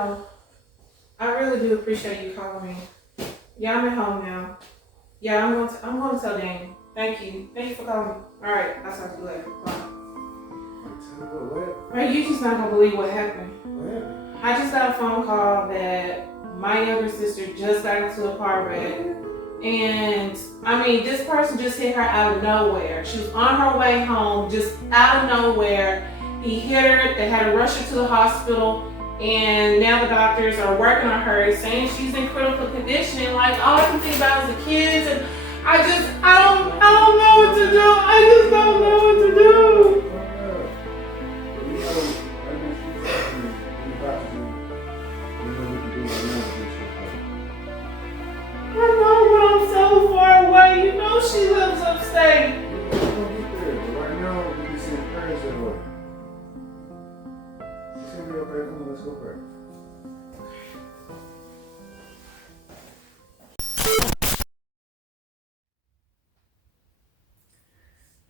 know, I really do appreciate you calling me. Yeah, I'm at home now. Yeah, I'm going to tell Daniel. Thank you. Thank you for calling me. All right, I'll talk to you later. Bye. Right, you just not gonna believe what happened. What happened? I just got a phone call that my younger sister just got into a car wreck. And I mean, this person just hit her out of nowhere. She was on her way home, just out of nowhere. He hit her, they had to rush her to the hospital, and now the doctors are working on her, saying she's in critical condition. Like, all I can think about is the kids, and I don't know what to do. I just don't know what to do. I know, but I'm so far away. You know she lives upstate. We're gonna get there, but right now we can send prayers at her. She's gonna be okay. Come on, let's go pray.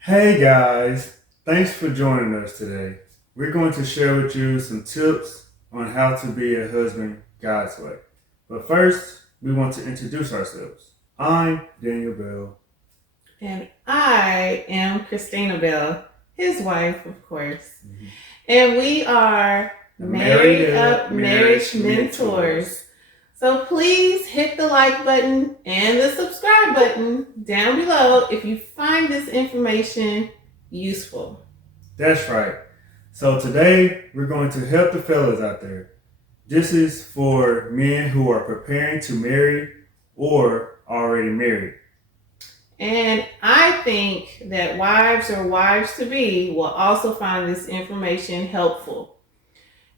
Hey guys, thanks for joining us today. We're going to share with you some tips on how to be a husband God's way. But first, we want to introduce ourselves. I'm Daniel Bell. And I am Christina Bell, his wife, of course. Mm-hmm. And we are Married Up Marriage Mentors. So please hit the like button and the subscribe button down below if you find this information useful. That's right. So today we're going to help the fellas out there. This is for men who are preparing to marry or already married. And I think that wives or wives-to-be will also find this information helpful.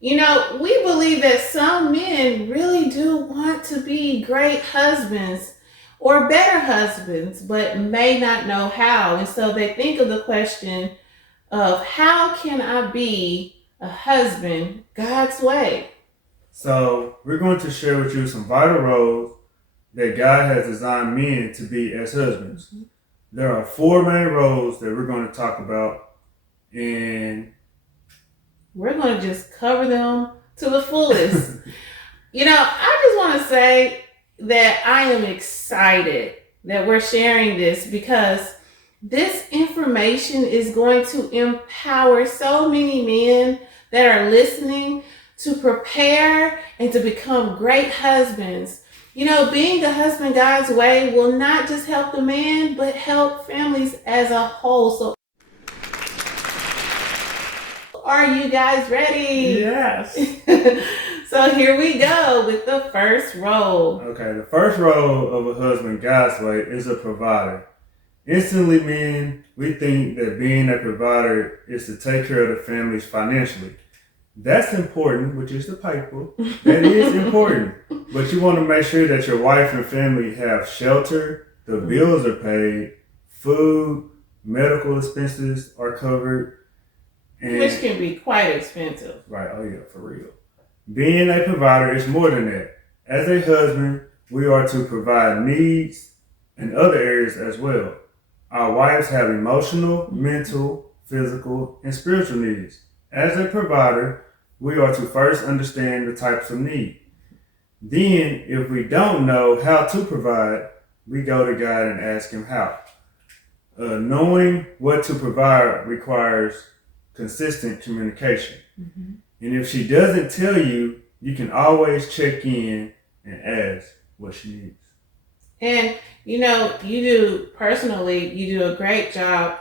You know, we believe that some men really do want to be great husbands or better husbands, but may not know how. And so they think of the question of, how can I be a husband God's way? So we're going to share with you some vital roles that God has designed men to be as husbands. Mm-hmm. There are 4 main roles that we're going to talk about, and we're going to just cover them to the fullest. You know, I just want to say that I am excited that we're sharing this, because this information is going to empower so many men that are listening to prepare and to become great husbands. You know, being a husband God's way will not just help the man, but help families as a whole. So, are you guys ready? Yes. So here we go with the first role. Okay, the first role of a husband God's way is a provider. Instantly, men, we think that being a provider is to take care of the families financially. That's important, which is the paper. That is important. But you want to make sure that your wife and family have shelter, the bills are paid, food, medical expenses are covered. Which can be quite expensive. Right, oh yeah, for real. Being a provider is more than that. As a husband, we are to provide needs in other areas as well. Our wives have emotional, mental, physical, and spiritual needs. As a provider, we are to first understand the types of need. Then, if we don't know how to provide, we go to God and ask Him how. Knowing what to provide requires consistent communication. Mm-hmm. And if she doesn't tell you, you can always check in and ask what she needs. And, you know, you do a great job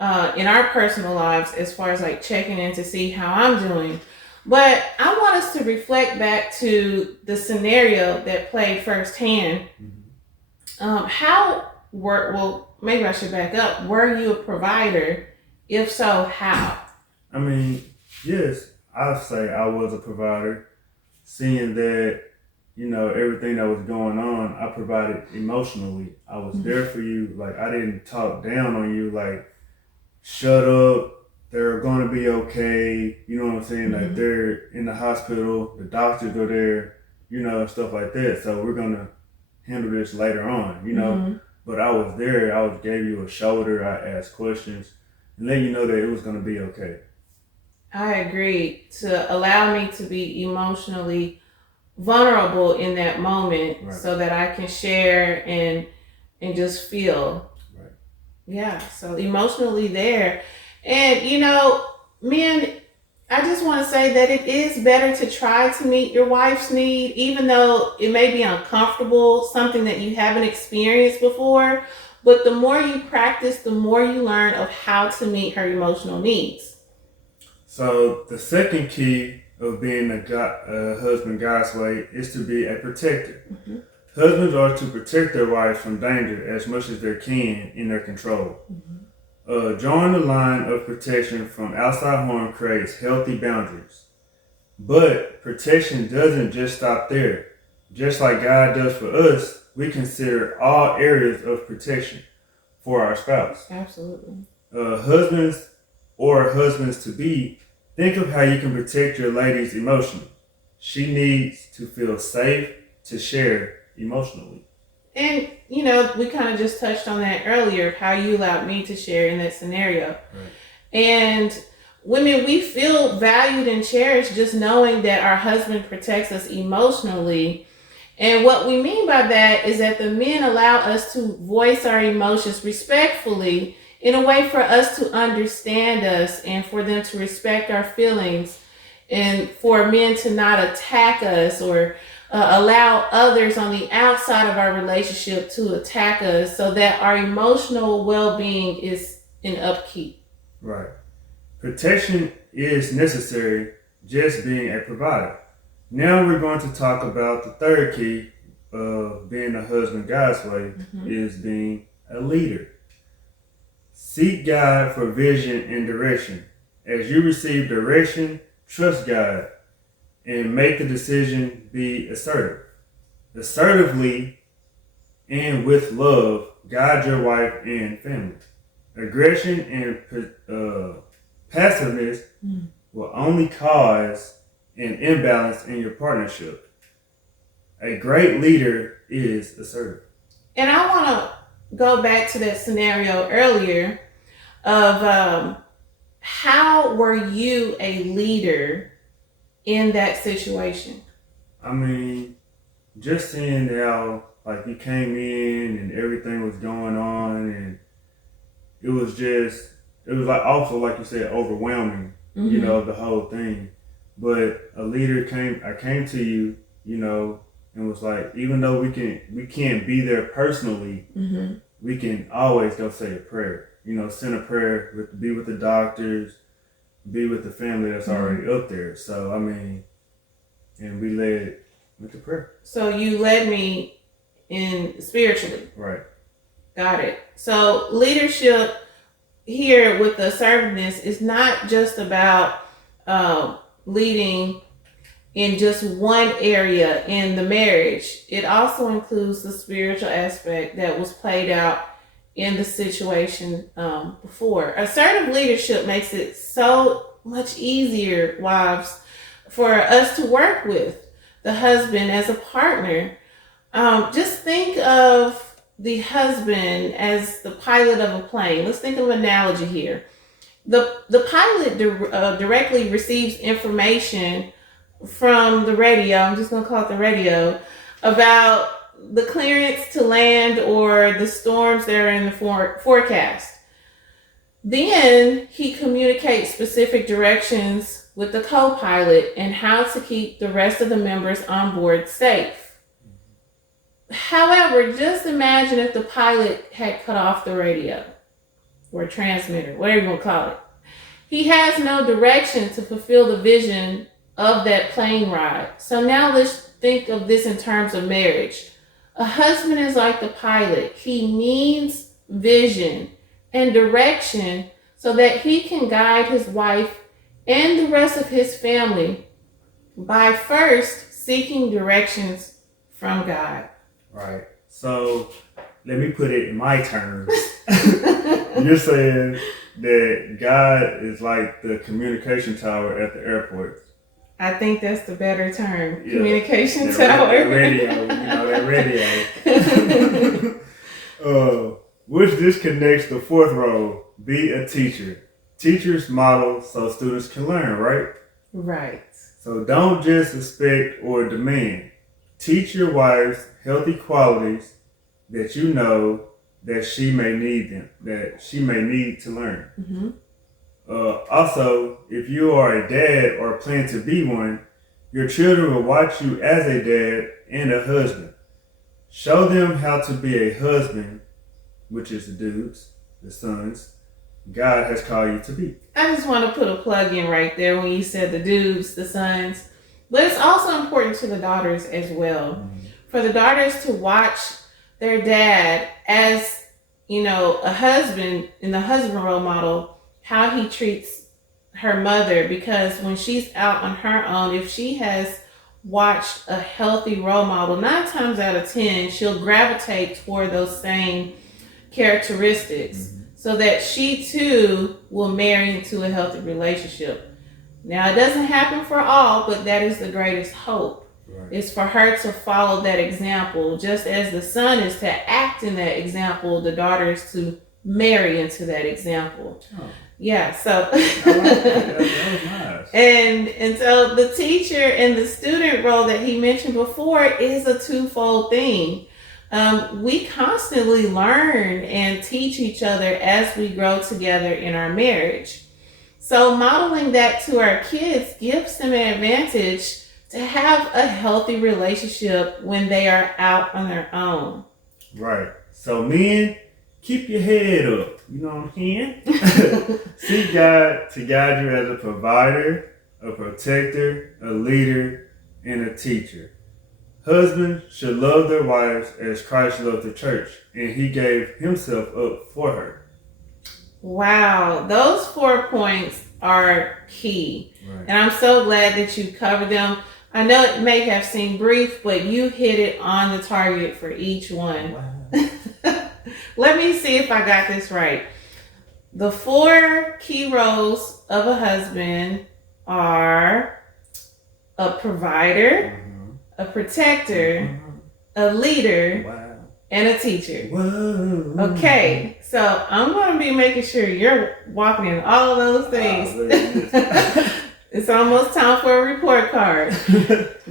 in our personal lives as far as like checking in to see how I'm doing. But I want us to reflect back to the scenario that played firsthand. Mm-hmm. Well, maybe I should back up. Were you a provider? If so, how? I mean, yes, I'd say I was a provider. Seeing that, you know, everything that was going on, I provided emotionally. I was there for you. Like, I didn't talk down on you. Like, shut up. They're going to be okay. You know what I'm saying? Mm-hmm. Like, they're in the hospital. The doctors are there, you know, and stuff like that. So we're going to handle this later on, you know. Mm-hmm. But I was there. I gave you a shoulder. I asked questions and let you know that it was going to be okay. I agree. To allow me to be emotionally vulnerable in that moment, Right. so that I can share and just feel. Right. Yeah, so emotionally there. And men, I just want to say that it is better to try to meet your wife's need, even though it may be uncomfortable, something that you haven't experienced before. But the more you practice, the more you learn of how to meet her emotional needs. So the second key of being a husband God's way is to be a protector. Mm-hmm. Husbands are to protect their wives from danger as much as they can in their control. Mm-hmm. Drawing the line of protection from outside harm creates healthy boundaries. But protection doesn't just stop there. Just like God does for us, we consider all areas of protection for our spouse. Absolutely. Husbands or husbands to be, think of how you can protect your lady's emotions. She needs to feel safe to share emotionally. And, we kind of just touched on that earlier, how you allowed me to share in that scenario. Right. And women, we feel valued and cherished just knowing that our husband protects us emotionally. And what we mean by that is that the men allow us to voice our emotions respectfully in a way for us to understand us and for them to respect our feelings, and for men to not attack us or allow others on the outside of our relationship to attack us, so that our emotional well-being is in upkeep. Right. Protection is necessary, just being a provider. Now we're going to talk about the third key of being a husband God's way, is being a leader. Seek God for vision and direction. As you receive direction, trust God and make the decision be assertive. Assertively and with love, guide your wife and family. Aggression and passiveness will only cause an imbalance in your partnership. A great leader is assertive. And I want to go back to that scenario earlier of how were you a leader in that situation? I mean, just seeing how like you came in and everything was going on, and it was like also like you said, overwhelming, the whole thing. But a leader I came to you, and was like, even though we can't be there personally, we can always go say a prayer. Send a prayer, be with the doctors, be with the family that's already up there. So I mean, and we led with the prayer. So you led me in spiritually. Right. Got it. So leadership here with the assertiveness is not just about leading in just one area in the marriage. It also includes the spiritual aspect that was played out in the situation before. Assertive leadership makes it so much easier, wives, for us to work with the husband as a partner. Just think of the husband as the pilot of a plane. Let's think of an analogy here. The pilot directly receives information from the radio, I'm just going to call it the radio, about the clearance to land or the storms that are in the forecast. Then he communicates specific directions with the co-pilot and how to keep the rest of the members on board safe. However, just imagine if the pilot had cut off the radio or transmitter, whatever you want to call it. He has no direction to fulfill the vision of that plane ride. So now let's think of this in terms of marriage. A husband is like the pilot. He needs vision and direction so that he can guide his wife and the rest of his family by first seeking directions from God. Right. So let me put it in my terms. You're saying that God is like the communication tower at the airport. I think that's the better term. Yeah. Communication tower. That radio, that radio. Which disconnects the fourth role, be a teacher. Teachers model so students can learn, right? Right. So don't just expect or demand. Teach your wives healthy qualities that you know that she may need to learn. Mm-hmm. Also, if you are a dad or plan to be one, your children will watch you as a dad and a husband. Show them how to be a husband, which is the dudes, the sons, God has called you to be. I just want to put a plug in right there when you said the dudes, the sons. But it's also important to the daughters as well. Mm-hmm. For the daughters to watch their dad as, a husband, in the husband role model, how he treats her mother. Because when she's out on her own, if she has watched a healthy role model, 9 times out of 10, she'll gravitate toward those same characteristics. Mm-hmm. So that she too will marry into a healthy relationship. Now, it doesn't happen for all, but that is the greatest hope. Right. It's for her to follow that example. Just as the son is to act in that example, the daughter is to marry into that example. Oh. Yeah, so that was nice. And so the teacher and the student role that he mentioned before is a twofold thing. We constantly learn and teach each other as we grow together in our marriage. So modeling that to our kids gives them an advantage to have a healthy relationship when they are out on their own. Right. So men, keep your head up. You know what I'm saying? Seek God to guide you as a provider, a protector, a leader, and a teacher. Husbands should love their wives as Christ loved the church, and he gave himself up for her. Wow, those 4 points are key. Right. And I'm so glad that you covered them. I know it may have seemed brief, but you hit it on the target for each one. Wow. Let me see if I got this right. The 4 key roles of a husband are a provider, a protector, a leader, wow, and a teacher. Whoa. Okay, so I'm going to be making sure you're walking in all of those things. It's almost time for a report card.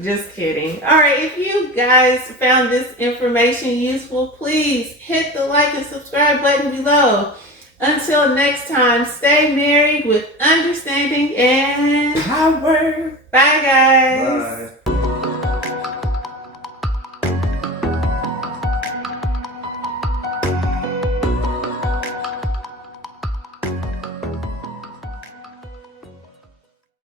Just kidding. All right, if you guys found this information useful, please hit the like and subscribe button below. Until next time, stay married with understanding and power. Bye, guys. Bye.